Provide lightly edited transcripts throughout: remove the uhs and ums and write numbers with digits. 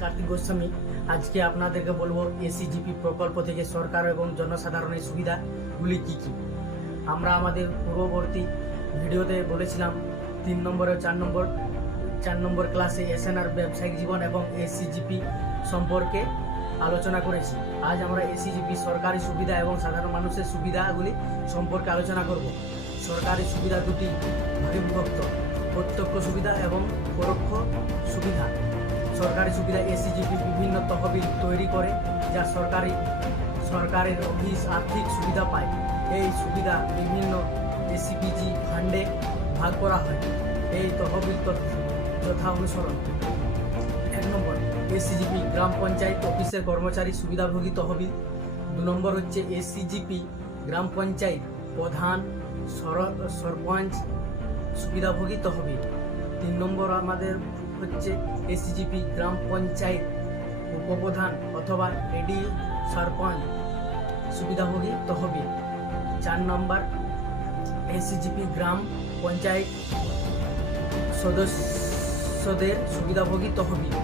কার্তিক গোস্বামী। আজকে আপনাদেরকে বলবো এসিজিপি প্রকল্প থেকে সরকার এবং জনসাধারণের সুবিধাগুলি কী কী। আমরা আমাদের পূর্ববর্তী ভিডিওতে বলেছিলাম 3 নম্বর ও 4 নম্বর ক্লাসে এসএনআর ব্যবসায়িক জীবন এবং এসিজিপি সম্পর্কে আলোচনা করেছি। আজ আমরা এসিজিপি সরকারি সুবিধা এবং সাধারণ মানুষের সুবিধাগুলি সম্পর্কে আলোচনা করব। সরকারি সুবিধা দুটি ভাগে বিভক্ত: প্রত্যক্ষ সুবিধা এবং পরোক্ষ সুবিধা। সরকারি সুবিধা এসিজিপি বিভিন্ন তহবিল তৈরি করে যা সরকারের অফিস আর্থিক সুবিধা পায়। এই সুবিধা বিভিন্ন এসিপিজি ফান্ডে ভাগ করা হয়। এই তহবিল যথা অনুসরণ: 1 নম্বর এসিজিপি গ্রাম পঞ্চায়েত অফিসের কর্মচারী সুবিধাভোগী তহবিল। 2 নম্বর হচ্ছে এসিজিপি গ্রাম পঞ্চায়েত প্রধান সরপঞ্চ সুবিধাভোগী তহবিল। 3 নম্বর আমাদের হচ্ছে এসিজিপি গ্রাম পঞ্চায়েত উপপ্রধান অথবা এডি সরপঞ্চ সুবিধাভোগী তহবিল। 4 নম্বর এসিজিপি গ্রাম পঞ্চায়েত সদস্যদের সুবিধাভোগী তহবিল।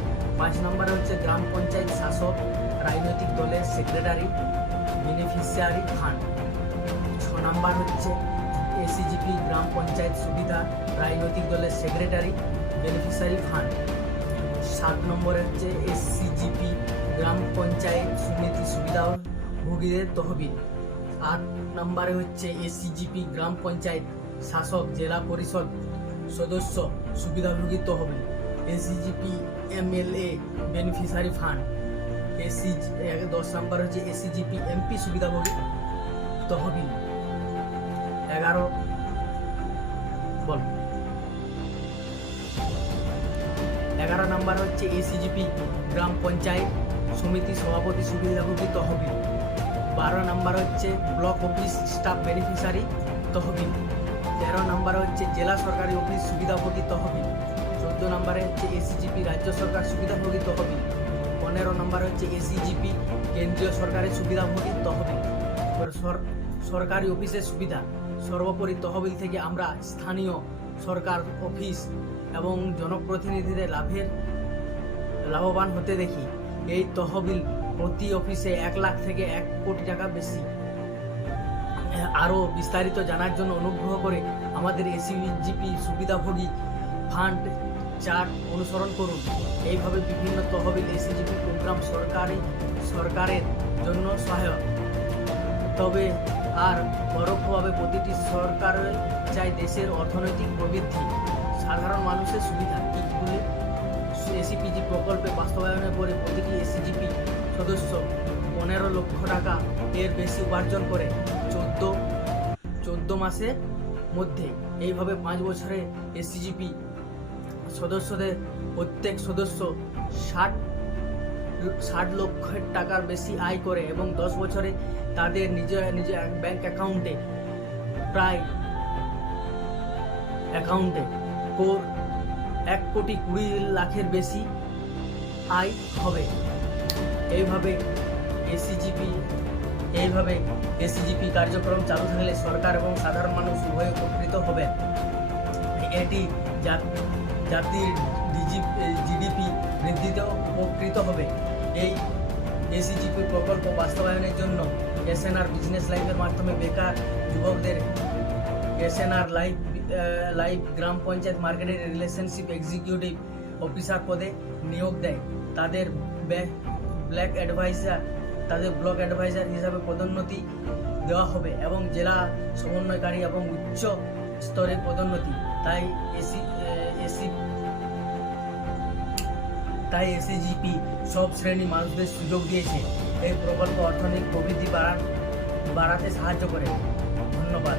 5 নম্বরে হচ্ছে গ্রাম পঞ্চায়েত শাসক রাজনৈতিক দলের সেক্রেটারি বেনিফিশিয়ারি ফান্ড। 6 নম্বর হচ্ছে এসিজিপি গ্রাম পঞ্চায়েত সুবিধা রাজনৈতিক দলের সেক্রেটারি বেনিফিশিয়ারি ফান্ড। 7 নম্বরে হচ্ছে এসিজিপি গ্রাম পঞ্চায়েত সমিতি সুবিধাভোগীদের তহবিল। 8 নম্বরে হচ্ছে এসিজিপি গ্রাম পঞ্চায়েত শাসক জেলা পরিষদ সদস্য সুবিধাভোগী তহবিল। এসিজিপি এমএলএ বেনিফিশিয়ারি ফান্ড। 10 নম্বর হচ্ছে এসিজিপি এমপি সুবিধাভোগী তহবিল। 11 নম্বর হচ্ছে এসিজিপি গ্রাম পঞ্চায়েত সমিতি সভাপতি সুবিধাভোগী তহবিল। 12 নম্বর হচ্ছে ব্লক অফিস স্টাফ বেনিফিশিয়ারি তহবিল। 13 নম্বর হচ্ছে জেলা সরকারি অফিস সুবিধাভোগী তহবিল। 14 নম্বরে হচ্ছে এসিজিপি রাজ্য সরকার সুবিধাভোগী তহবিল। 15 নম্বর হচ্ছে এসিজিপি কেন্দ্রীয় সরকারের সুবিধাভোগী তহবিল। সরকারি অফিসের সুবিধা: সর্বোপরি তহবিল থেকে আমরা স্থানীয় সরকার অফিস এবং জনপ্রতিনিধিদের লাভবান হতে দেখি। এই তহবিল প্রতি অফিসে 1 লাখ থেকে 1 কোটি টাকা বেশি। আরও বিস্তারিত জানার জন্য অনুগ্রহ করে আমাদের এসিজিপি সুবিধাভোগী ফান্ড চার্ট অনুসরণ করুন। এইভাবে বিভিন্ন তহবিল এসিজিপি প্রোগ্রাম সরকারের জন্য সহায়ক। তবে আর পরোক্ষভাবে প্রতিটি সরকারের চাই দেশের অর্থনৈতিক প্রবৃদ্ধি। সাধারণ মানুষের সুবিধা কিগুলি: এসিপিজি প্রকল্পে বাস্তবায়নের পরে প্রতিটি এসিজিপি সদস্য 15 লক্ষ টাকা এর বেশি উপার্জন করে 14 মাসের মধ্যে। এইভাবে 5 বছরে এসিজিপি সদস্যদের প্রত্যেক সদস্য 60 লক্ষ টাকার বেশি আয় করে এবং 10 বছরে তাদের নিজ ব্যাংক অ্যাকাউন্টে প্রায় 1,20,00,000 বেশি আয় হবে। এইভাবে এসিজিপি কার্যক্রম চালু থাকলে সরকার এবং সাধারণ মানুষ উভয় উপকৃত হবে। এটি জাতির জিডিপি বৃদ্ধিতেও উপকৃত হবে। এই এসিজিপি প্রকল্প বাস্তবায়নের জন্য এসএনআর বিজনেস লাইফের মাধ্যমে বেকার যুবকদের এসএনআর লাইভ গ্রাম পঞ্চায়েত মার্কেটের রিলেশনশিপ এক্সিকিউটিভ অফিসার পদে নিয়োগ দেয়। তাদের ব্লক অ্যাডভাইজার হিসাবে পদোন্নতি দেওয়া হবে এবং জেলা সমন্বয়কারী এবং উচ্চ স্তরে পদোন্নতি। তাই এসিজিপি সব শ্রেণী মানুষদের সুযোগ দিয়েছে। এই প্রকল্প অর্থনৈতিক প্রবৃদ্ধি বাড়াতে সাহায্য করে। ধন্যবাদ।